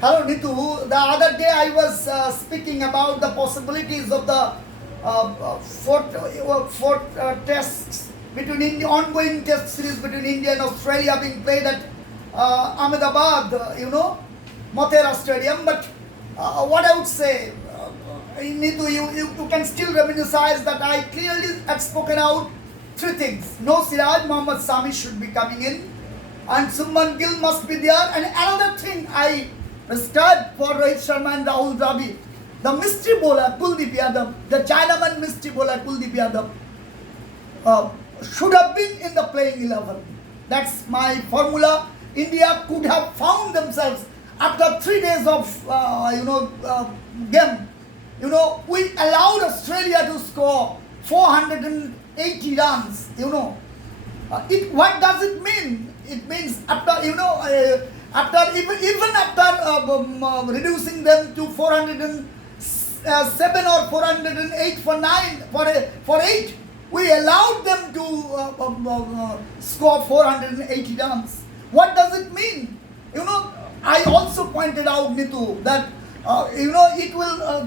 Hello Nitu, the other day I was speaking about the possibilities of the fourth tests between ongoing test series between India and Australia being played at Ahmedabad, Motera Stadium. But what I would say, Nitu, you can still reminisce that I clearly had spoken out three things. No Siraj, Mohammad Sami should be coming in, and Subman Gill must be there. And another thing I restored for Rohit Sharma and Rahul Dravid, the mystery bowler Kuldeep Yadav, the Chinaman mystery bowler Kuldeep Yadav, should have been in the playing 11. That's my formula. India could have found themselves after 3 days of game. We allowed Australia to score 480 runs. What does it mean? It means after even after reducing them to 407 or 408 for 8, we allowed them to score 480 runs. What does it mean? I also pointed out, Nitu, that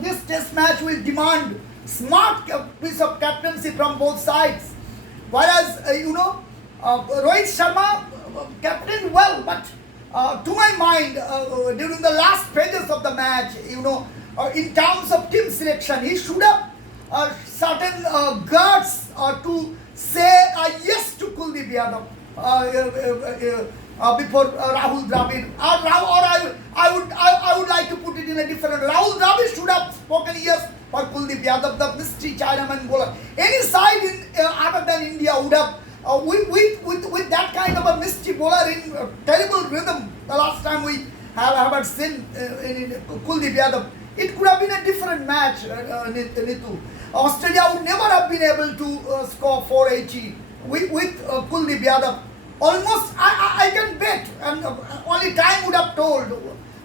this test match will demand smart piece of captaincy from both sides. Whereas Rohit Sharma captained well, but to my mind, during the last pages of the match, in terms of team selection, he should have certain guts to say yes to Kuldeep Yadav before Rahul Dravid. I would like to put it in a different. Rahul Dravid should have spoken yes for Kuldeep Yadav, the mystery Chinaman bowler. Any side other than India would have. With that kind of a mystery bowler in terrible rhythm, the last time we have seen in Kuldeep Yadav, it could have been a different match, Nitu. Australia would never have been able to score 480 with Kuldeep Yadav. Almost, I can bet, and only time would have told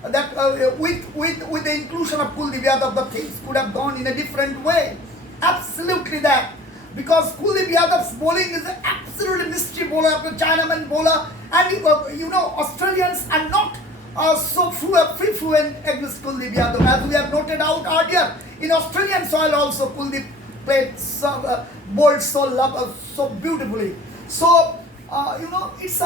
that with the inclusion of Kuldeep Yadav, the things could have gone in a different way. Absolutely that. Because Kuldeep Yadav's bowling is an absolute mystery bowler, a Chinaman bowler, and Australians are not so free fluent against Kuldeep Yadav, as we have noted out earlier. In Australian soil also, Kuldeep played bowled so beautifully. So it's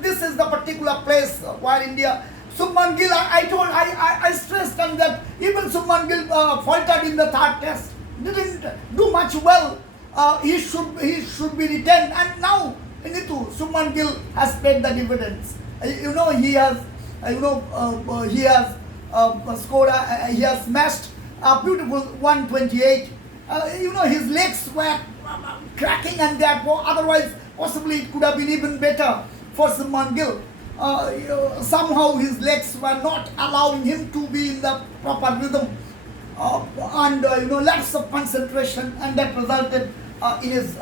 this is the particular place where India. Subman Gill, I stressed on that. Even Subman Gill faltered in the third test. Didn't do much well. He should be retained. And now, Nitu, Subman Gill has paid the dividends. He has scored. He has smashed a beautiful 128. His legs were cracking, and that otherwise possibly it could have been even better for Subman Gill. Somehow his legs were not allowing him to be in the proper rhythm. And lots of concentration, and that resulted in his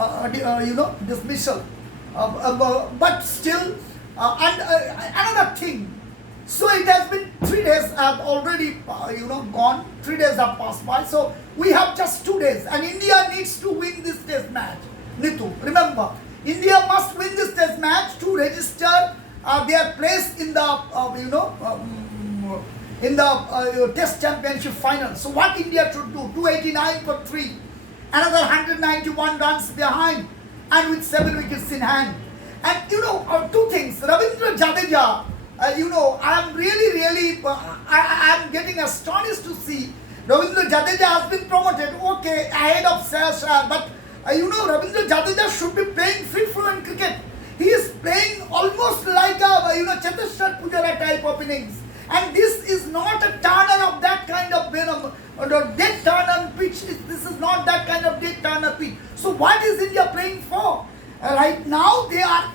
dismissal. But still, another thing. So it has been 3 days have already gone. 3 days have passed by. So we have just 2 days, and India needs to win this test match. Nitu, remember, India must win this test match to register their place in the Test Championship final. So what India should do? 289 for 3, another 191 runs behind, and with 7 wickets in hand. And two things. Ravindra Jadeja, I am really, I am getting astonished to see Ravindra Jadeja has been promoted. Okay, ahead of Shah, but Ravindra Jadeja should be playing free fluent cricket. He is playing almost like a Chattopadhyay type of innings. And this is not a turner of that kind of dead turner pitch. This is not that kind of dead turner pitch. So what is India playing for? Right now they are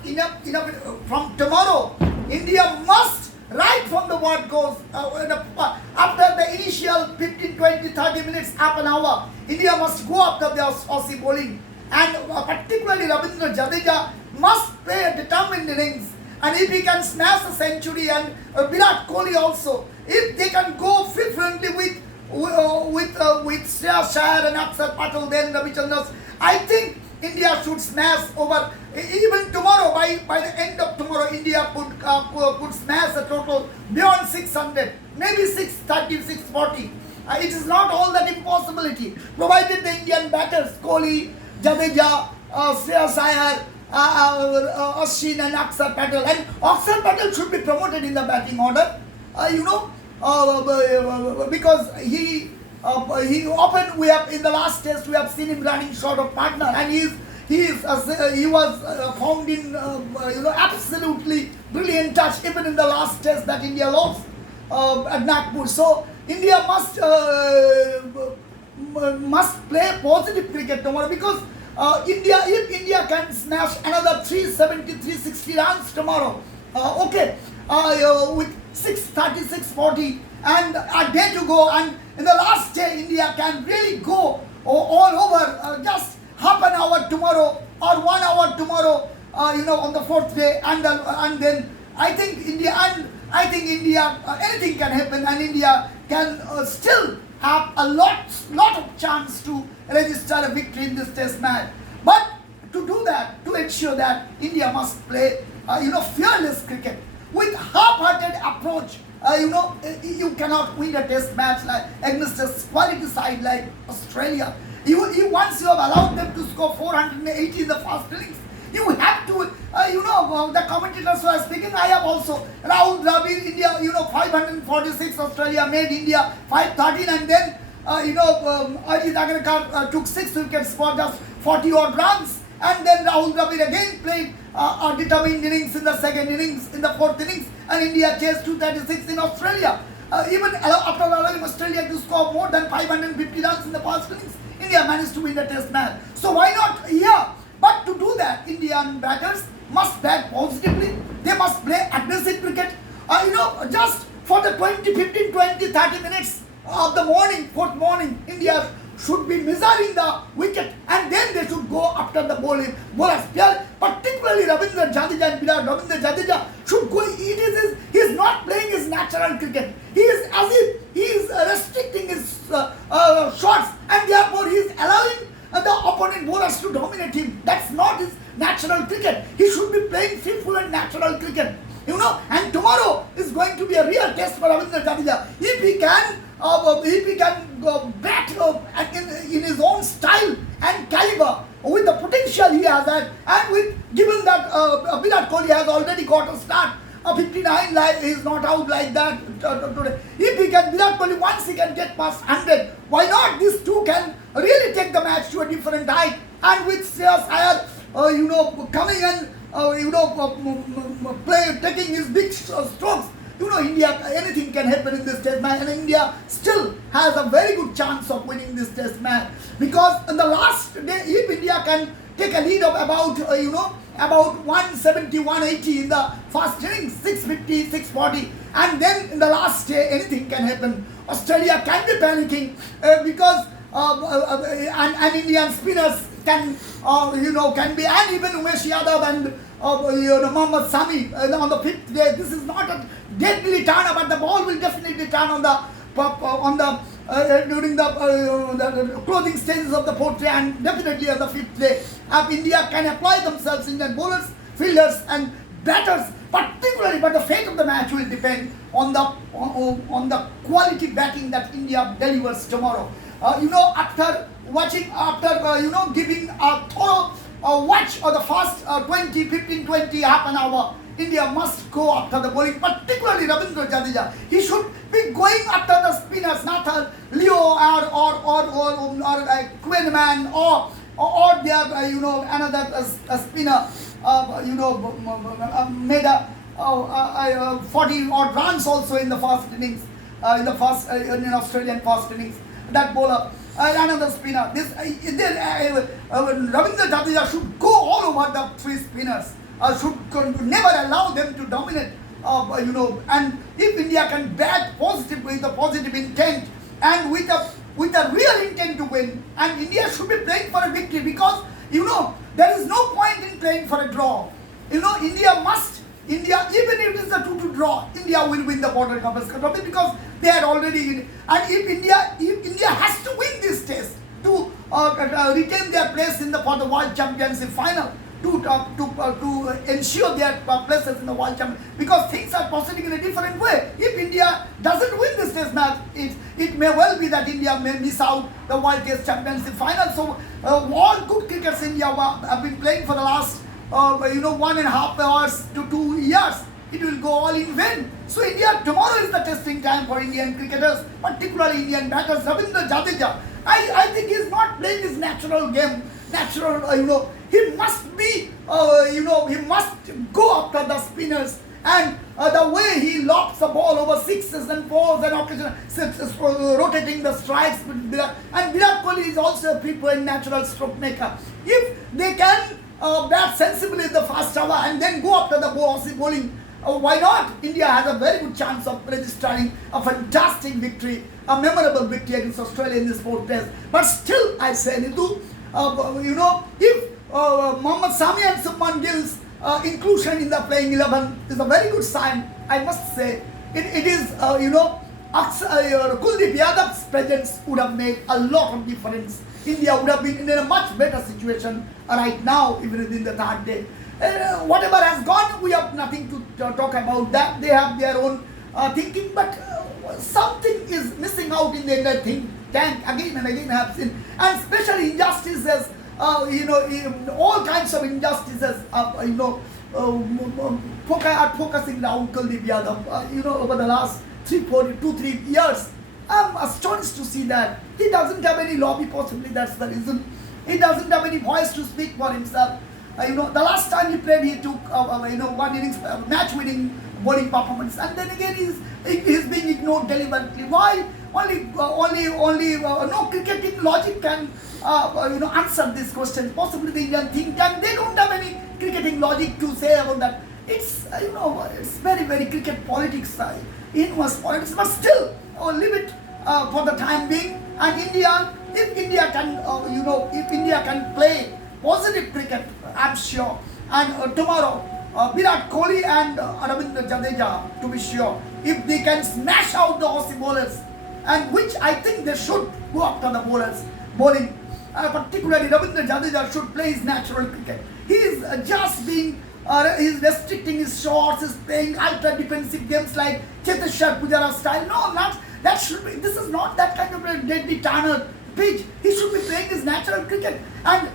from tomorrow. India must, right from the word goes, after the initial 15, 20, 30 minutes, half an hour, India must go after the Aussie bowling. And particularly Ravindra Jadeja must play a determined innings. And if he can smash a century, and Virat Kohli also, if they can go frequently with Shreya Shah and Akshar Patel, then Ravichandran, I think India should smash over. Even tomorrow, by the end of tomorrow, India could smash a total beyond 600, maybe 630, 640. It is not all that impossibility, provided the Indian batters, Kohli, Jadeja, Shreyas Iyer, Ashwin and Akshar Patel. And Akshar Patel should be promoted in the batting order, because he often, we have in the last test we have seen him running short of partner, and he was found in absolutely brilliant touch even in the last test that India lost at Nagpur. So India must play positive cricket tomorrow, because if India can smash another 370, 360 runs tomorrow, with 630, 640 and a day to go, and in the last day India can really go all over, just half an hour tomorrow or 1 hour tomorrow, on the fourth day, and then I think India, anything can happen, and India can still have a lot of chance to register a victory in this test match. But to do that, to ensure that, India must play fearless cricket with half-hearted approach. You cannot win a test match against a quality side like Australia. Once you have allowed them to score 480 in the first innings, you have to, the commentators who are speaking, I have also, Rahul Dravid, India, 546, Australia made India 513, and then, Ajit Agarkar took 6 wickets for just 40 odd runs, and then Rahul Dravid again played a determined innings in the second innings, in the fourth innings, and India chased 236 in Australia. Even after allowing Australia to score more than 550 runs in the first innings, India managed to win the test match. So why not here? But to do that, Indian batters must bat positively. They must play aggressive cricket. Just for the 15, 20, 30 minutes of the morning, fourth morning, India should be measuring the wicket, and then they should go after the bowlers. Particularly Ravindra Jadeja and Ravindra Jadeja should go. He is not playing his natural cricket. He is as if he is restricting his shots, and therefore he is allowing the opponent bowlers to dominate him. That's not his natural cricket. He should be playing free and natural cricket. And tomorrow is going to be a real test for Ravindra Jadeja. If he can bat in his own style and caliber, with the potential he has had, and given that Virat Kohli has already got a start, 59 he is not out like that today. If he can, Virat Kohli, once he can get past 100, why not? These two can really take the match to a different height. And with Shreyas Iyer, coming and taking his big strokes, India, anything can happen in this test match, and India still has a very good chance of winning this test match, because in the last day, if India can take a lead of about 170, 180 in the first innings, 650, 640, and then in the last day, anything can happen. Australia can be panicking because and Indian spinners can be, and even Umesh Yadav and Mohammad Sami on the fifth day. This is not a deadly turn, but the ball will definitely turn during the closing stages of the fourth day, and definitely on the fifth day. If India can apply themselves, Indian bowlers, fielders and batters particularly, but the fate of the match will depend on the quality batting that India delivers tomorrow. After giving a thorough watch of the first 15, 20, half an hour, India must go after the bowling, particularly Ravindra Jadeja. He should be going after the spinners, not Leo or Quinman or their another spinner made a 40 odd runs also in the first innings, in Australian first innings. That bowler, another spinner. Ravindra Jadeja should go all over the three spinners. Should never allow them to dominate. And if India can bat positively with a positive intent and with a real intent to win, and India should be playing for a victory, because there is no point in playing for a draw. India, even if it is a 2-2 draw, India will win the Border Gavaskar Trophy, because they are already in. And if India has to win this test to retain their place for the World Championship final to ensure their places in the World Championship, because things are proceeding in a different way. If India doesn't win this test match, it may well be that India may miss out the World Test Championship final. So all good cricketers India have been playing for the last 1.5 hours to 2 years. It will go all in vain. So India, tomorrow is the testing time for Indian cricketers, particularly Indian batters. Ravindra Jadeja, I think he is not playing his natural game. He must be, he must go after the spinners. And the way he lobs the ball over sixes and fours and occasionally rotating the strikes. And Virat Kohli is also a pre-playing natural stroke maker. If they can bat sensibly in the first hour and then go after the bowling, why not? India has a very good chance of registering a fantastic victory, a memorable victory against Australia in this fourth test. But still, I say, Nitu, if Mohammad Sami and Subman Gill's inclusion in the playing 11 is a very good sign, I must say. It is, Kuldeep Yadav's presence would have made a lot of difference. India would have been in a much better situation right now, even in the third day. Whatever has gone, we have nothing to talk about that. They have their own thinking, but something is missing out in the Indian think tank again and again. I have seen, and especially injustices. All kinds of injustices. Focusing around Kuldeep Yadav. Over the last 2-3 years, I'm astonished to see that he doesn't have any lobby. Possibly that's the reason. He doesn't have any voice to speak for himself. The last time he played, he took one innings match-winning bowling performance, and then again he's being ignored deliberately. Why? Only no cricketing logic can answer this question. Possibly the Indian think tank, they don't have any cricketing logic to say about that. It's it's very, very cricket politics, inverse politics. But still, leave it for the time being. And if India can play positive cricket, I'm sure. And tomorrow, Virat Kohli and Ravindra Jadeja, to be sure, if they can smash out the Aussie bowlers, and which I think they should go after the bowling. Particularly Ravindra Jadeja should play his natural cricket. He is just being, he's restricting his shots, he's playing ultra defensive games like Cheteshwar Pujara style. No, that should be. This is not that kind of a deadly Turner pitch. He should be playing his natural cricket. And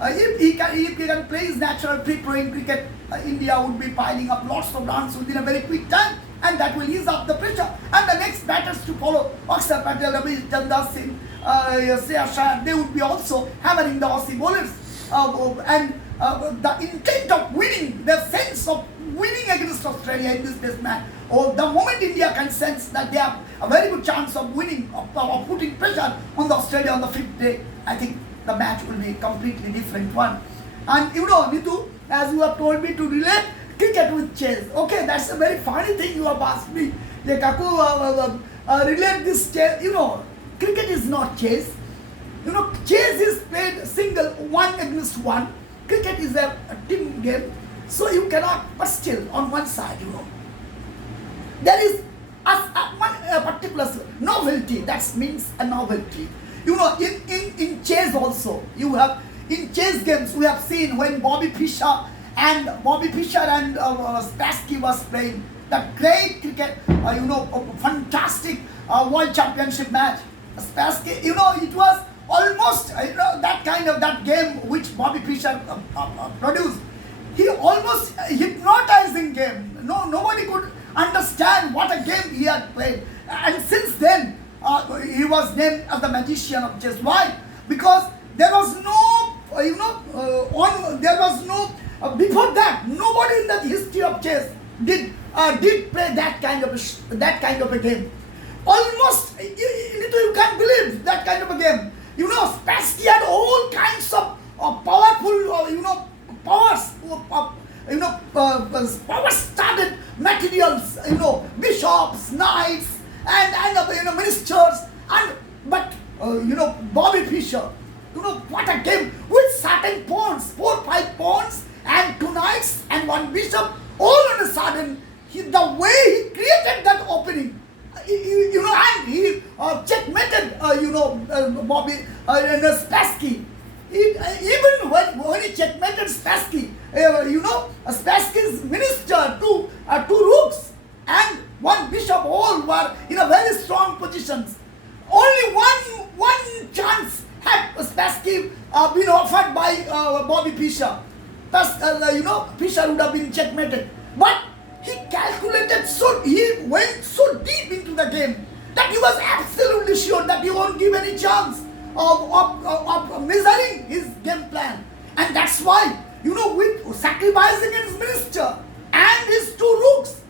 if he can play his natural pre-playing cricket, India would be piling up lots of runs within a very quick time, and that will ease up the pressure. And the next batters to follow, Akshar Patel, Ravi Chandra Singh, Shreyas Iyer, they would be also hammering the Aussie bowlers. The intent of winning, the sense of winning against Australia in this test match, the moment India can sense that they have a very good chance of winning, of putting pressure on the Australia on the 5th day, I think the match will be a completely different one. And Nitu, as you have told me to relate cricket with chess. Okay, that's a very funny thing you have asked me. Relate this chess. Cricket is not chess. Chess is played single, 1 against 1. Cricket is a team game. So you cannot, but still, on one side, there is a particular novelty. That means a novelty. In chess also, in chess games, we have seen when Bobby Fischer and Spassky was playing that great cricket, fantastic World Championship match. Spassky, it was almost that game which Bobby Fischer produced. He almost hypnotizing game. Nobody could understand what a game he had played. And since then, he was named as the magician of chess. Why? Because there was no, before that, nobody in the history of chess did play that kind of a game. Almost, you can't believe that kind of a game. Spassky had all kinds of powerful, power-started materials, bishops, knights, and ministers, but Bobby Fischer, what a game with certain pawns, 4-5 pawns, and 2 knights and 1 bishop. All of a sudden, the way he created that opening, and he checkmated, Bobby Spassky. Even when he checkmated Spassky, Spassky's minister, two rooks and one bishop, all were in a very strong positions. Only one chance had Spassky been offered by Bobby Fischer. Thus, Fischer would have been checkmated. But he calculated, he went so deep into the game that he was absolutely sure that he won't give any chance of measuring his game plan. And that's why, with sacrificing his minister and his two rooks,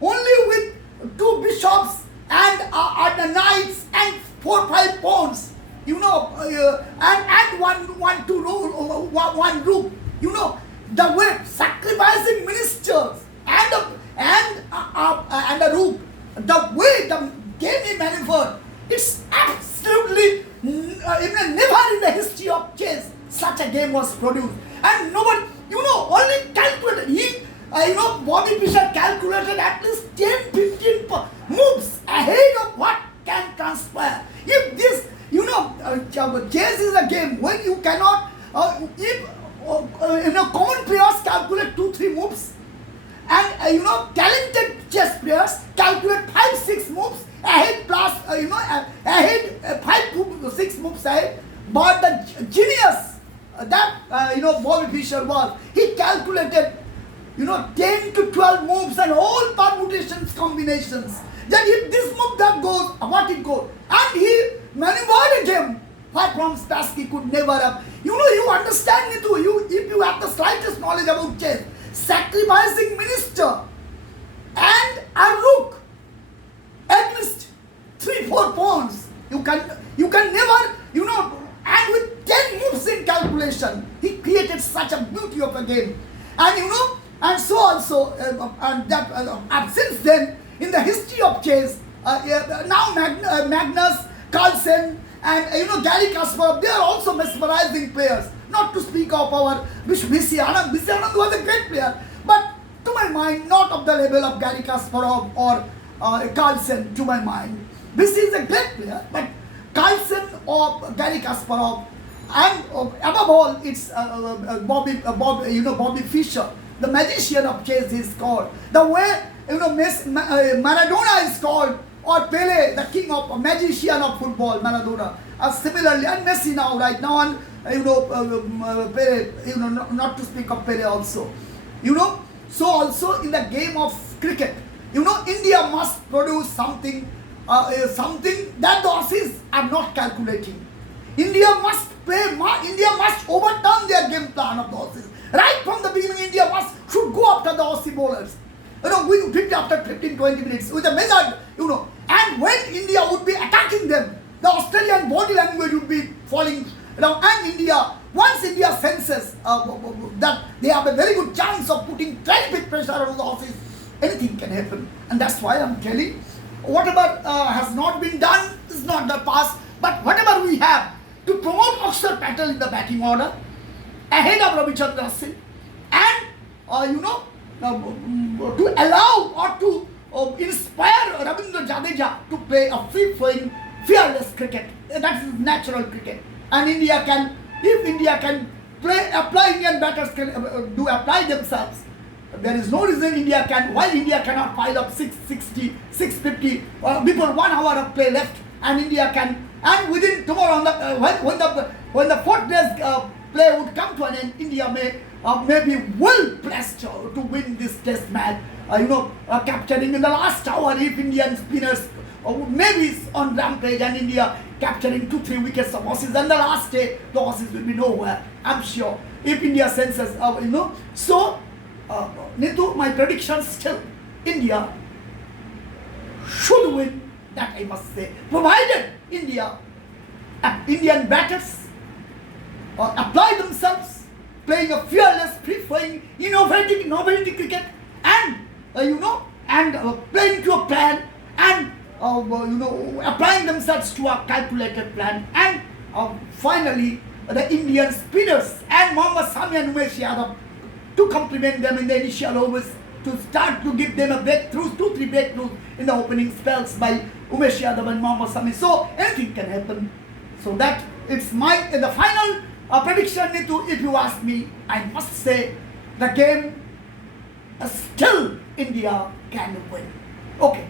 only with two bishops and the knights and 4-5 pawns, and one rook, the way sacrificing ministers and a rook, the way the game he maneuvered, it's absolutely even never in the history of chess such a game was produced. And nobody, only calculated. Bobby Fischer calculated at least 10-15 moves ahead of what can transpire. If this, chess is a game when you cannot, if common players calculate 2-3 moves, and talented chess players calculate 5-6 moves ahead plus ahead 5-6 moves ahead. But the genius that Bobby Fischer was, he calculated 10 to 12 moves and all permutations, combinations. Then if this move that goes, what it goes, and he maneuvered a game apart from Spassky could never have. You understand it too. If you have the slightest knowledge about chess, sacrificing minister and a rook, at least 3-4 pawns, you can never, and with 10 moves in calculation, he created such a beauty of a game. And and so also, since then, in the history of chess, now Magnus Carlsen and Gary Kasparov, they are also mesmerizing players. Not to speak of our B.C. Anand. B.C. Anand was a great player, but to my mind, not of the level of Gary Kasparov or Carlsen. To my mind, B.C. is a great player, but Carlsen or Gary Kasparov, and above all, it's Bobby Fischer, the magician of chess is called. The way Maradona is called, or Pele, the king of magician of football, Maradona. Similarly, and Messi now, right now, and Pele, not to speak of Pele also. So also in the game of cricket, India must produce something that the Aussies are not calculating. India must overturn their game plan of the Aussies. Right from the beginning, India should go after the Aussie bowlers. After 15-20 minutes with a measured, and when India would be attacking them, the Australian body language would be falling down, and India, once India senses that they have a very good chance of putting terrific pressure on the Aussies, anything can happen. And that's why I'm telling, whatever has not been done is not the past, but whatever we have to promote Akshar Patel in the batting order, ahead of Ravichandran Singh, and to allow or to inspire Ravindra Jadeja to play a free-flowing, fearless cricket. That is natural cricket. And India can, if India can apply, Indian batters can apply themselves. There is no reason India can, while India cannot pile up 660, 650 before 1 hour of play left, and India can, and within tomorrow on the when the fourth day's play would come to an end, India may be well blessed to win this test match. Capturing in the last hour, if Indian spinners maybe on rampage and India capturing 2-3 wickets of Aussies, and the last day the Aussies will be nowhere, I'm sure, if India senses, so Nitu, my prediction still, India should win, that I must say, provided Indian batters apply themselves, playing a fearless, free-flowing, innovative cricket, and playing to a plan, and applying themselves to a calculated plan, and finally the Indian spinners and Mohammad Sami and Umesh Yadav to complement them in the initial overs, to start to give them a breakthroughs, 2-3 breakthroughs in the opening spells by Umesh Yadav and Mohammad Sami. So anything can happen. So that it's the final prediction. Nitu, if you ask me, I must say the game still India can win. Okay.